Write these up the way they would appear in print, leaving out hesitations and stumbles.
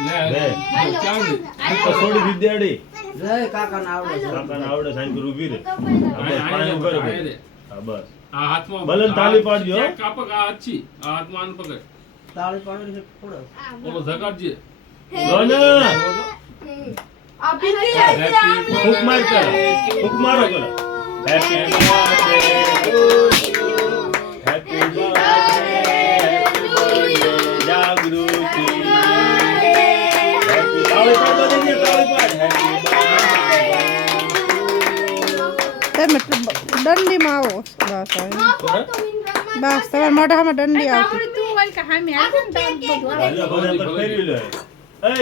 લે તો થોડી વિદ્યાડી લે કાકાને આવડે સાઈન પર ઊભી રે પાણી ઉપર હા બસ આ હાથમાં બલન તાલી પાડજો કાપક આ અચ્છી આ હાથમાં આન પકડ તાળી પાડવી છે થોડો બોલો જગાડજે ગોના આ પીતી જાય ફૂક માર કર ફૂક મારો કર happy birthday to you happy birthday Jagruti happy તાળી પાડ દે તાળી પાડ હેપી તમે દંડીમાં આવો બસ તમે મોઢામાં દંડી આવતી તું વલ કે હામે આવશે ને તાર બધું બર્થડે બરાબર ફેરવી લે એ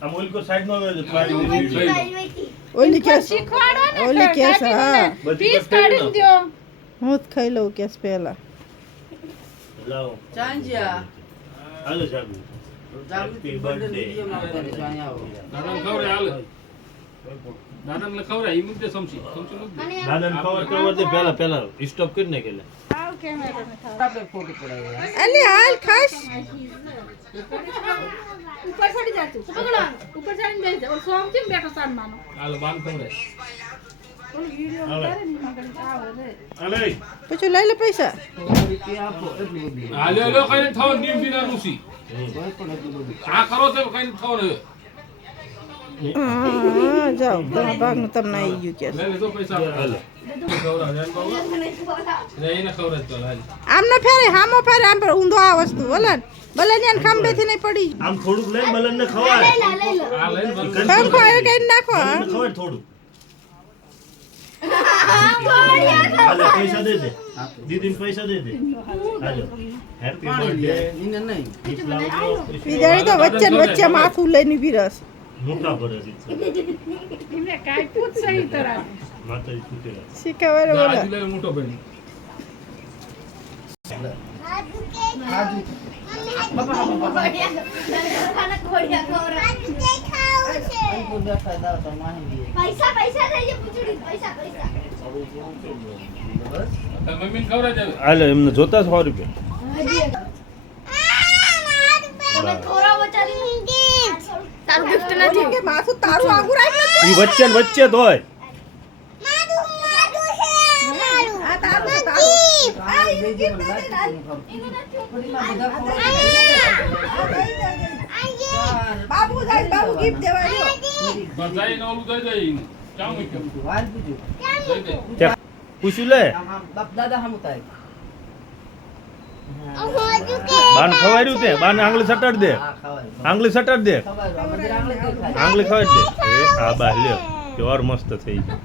આ મુલકો સાઈડ માં વેજો તાળી ઓલી કેસ શીખવાડો ને ઓલી કેસ હા પીસ કાઢી દો હું જ ખાઈ લઉં કેસ પહેલા લાવો ચાંજિયા હાલો જાગુ જાગૃતિ બર્થડે વિડિયો માં કરે છે અહીંયા આવો દાદાને ખવરે હાલ દાદાને ખવરે ઈ મુદ્દે સમસી દાદાને કવર કરવા દે પહેલા સ્ટોપ કરી નાખે લે આવ કેમેરા ને થાવ આપણે ફોટો પડાવ્યા અલી હાલ ખાસ ઉપર ચડી જા તું પકડો ઉપર ચડીને બેસ જા ઓર સોમ કેમ બેઠો સાન માનો હાલ બાન ખવરે ઓલો વિડિયો ઉતારે ને મગન આવ રે અલે પછી લઈ લે પૈસા રૂપિયા આપો એટલું બધું હાલે લો કઈને થાવ નીમ બીના નુસી કોઈ પણ એટલું બધું આ કરો તો કઈને થાવ ને હા જાઓ તમારા ભાગનું તમને આવી ગયું કેસ લે લે તો પૈસા હાલે ખવરા જાન બાબા લે એને ખવરા તો હાલ આમ ન ફેરે હામો ફેરે આમ પર ઊંધો આ વસ્તુ વલન બલનિયાન ખંભેથી નહીં પડી આમ થોડુંક લઈ બલન ને ખવાય આ લઈને બંધ પંખો એ કઈ નાખો બલન ને ખવાય થોડું હાલે પૈસા દે દે દીદીને પૈસા દે દે હાલો હેપી બર્થડે એને નહીં ગીત લાવજો બીજાડી તો વચ્ચે ને વચ્ચે માથું લઈને ઊભી રહેશે મોટા પર હતી એમને કાઈ પૂછ સહી તરા માતાજી પૂછેલા શીખવાડે બોલા આજે લે મોટો ભાઈ આજુ બાપા બાપા કોઈ બેઠા દાવ તો માહી પૈસા પૈસા થઈ જાય પૂછડી પૈસા પૈસા બસ તાર મમ્મીને ખવરા જાવ હાલે એમને જોતા 100 રૂપિયા તમે થોડા બચારી તારું ગિફ્ટ નથી કે માથું તારું આગું રાખ ઈ વચ્ચે ને વચ્ચે જ હોય આ તારું આ દેજે મને લાગતું ફરીમાં બધા બાબુ જાય બાબુ ગિફ્ટ દેવા જો બધાય ને ઓલું દઈ દઈ ચામ મૂક્યો વાલ પૂછો દઈ દે ત્યાં પૂછ્યું લે આમ બાપ દાદા હમ ઉતાય બાન ખવાડ્યું તે બાન આંગળી સટાડ દે હા ખવાય આંગળી સટાડ દે ખવાય બધી આંગળી દેખાય આંગળી ખવાડ દે એ આ બા લ્યો જોર મસ્ત થઈ ગયું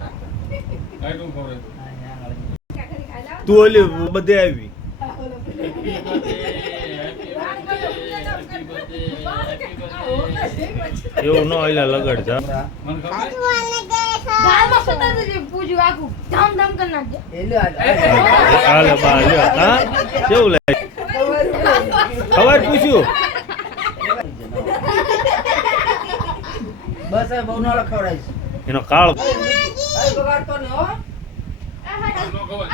કાઈ તું ખવરે તું ઓલી બધે આવી એવું ન આયલા લગાડ જા મન ખબર ગાલમાં સતા દે પૂજ્યું આખું ધામ ધામ કરી નાખજે એલો હાલે બા લ્યો હા કેવું લાગે ખબર પૂછ્યું બસ આ બહુ નાળો ખવડાવીશ એનો કાળ આ બગાડતો ને હો નો ખબર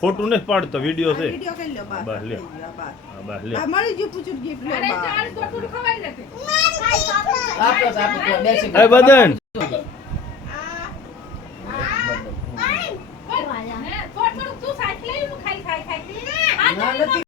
ફોટો ને પાડતો વિડિયો છે વિડિયો કરી લો બસ બસ લ્યો બસ હા બસ લ્યો આ મળી ગયું પૂછું ગિફ્ટ લો અરે બસ ચાલ તો થોડું ખવાઈ લેતે આપો બેસી એ બદન હે થોડું તું સાઈડ લઈ ખાઈ ખાઈ ખાઈ ના નથી